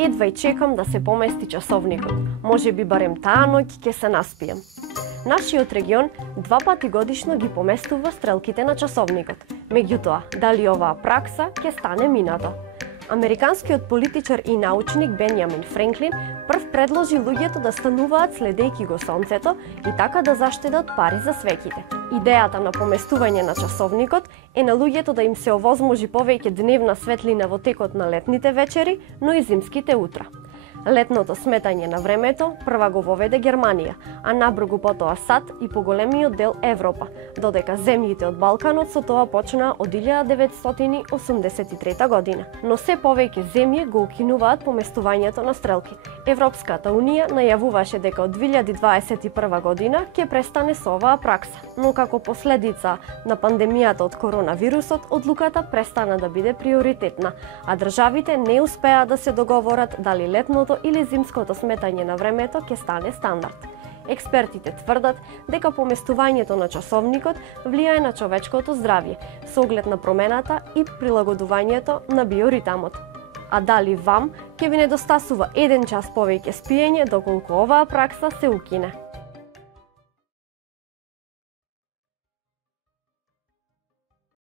Едва и чекам да се помести часовникот. Може би барем таа ноќ ќе се наспием. Нашиот регион 2 пати годишно ги поместува стрелките на часовникот. Меѓутоа, дали оваа пракса ќе стане минато? Американскиот политичар и научник Бенјамин Френклин прв предложи луѓето да стануваат следејќи го сонцето и така да заштедат пари за свеќите. Идејата на поместување на часовникот е на луѓето да им се овозможи повеќе дневна светлина во текот на летните вечери, но и зимските утра. Летното сметање на времето прва го воведе Германија, а набрзо потоа САД и поголемиот дел Европа, додека земјите од Балканот со тоа почнаа од 1983 година. Но се повеќе земји го укинуваат поместувањето на стрелки. Европската унија најавуваше дека од 2021 година ќе престане со оваа пракса, но како последица на пандемијата од коронавирусот, одлуката престана да биде приоритетна, а државите не успеа да се договорат дали летното или зимското сметање на времето ќе стане стандард. Експертите тврдат дека поместувањето на часовникот влијае на човечкото здравје, со оглед на промената и прилагодувањето на биоритамот. А дали вам ќе ви недостасува 1 час повеќе спиење доколку оваа пракса се укине?